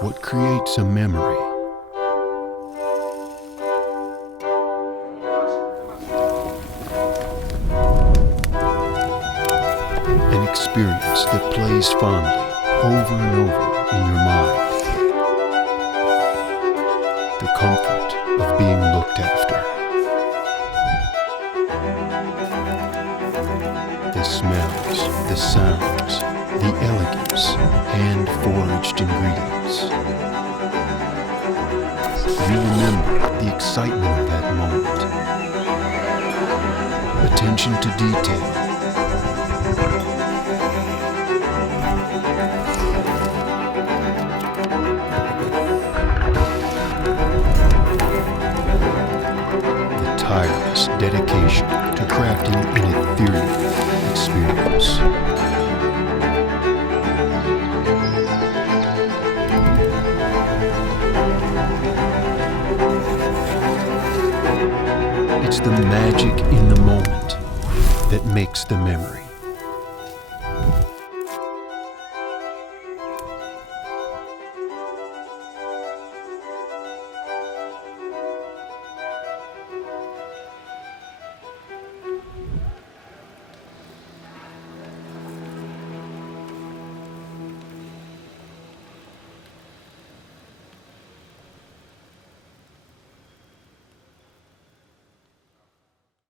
What creates a memory? An experience that plays fondly over and over in your mind. The comfort of being looked after. The smells, the sounds, the elegance, hand-foraged ingredients. You remember the excitement of that moment. Attention to detail. The tireless dedication to crafting an ethereal experience. It's the magic in the moment that makes the memory.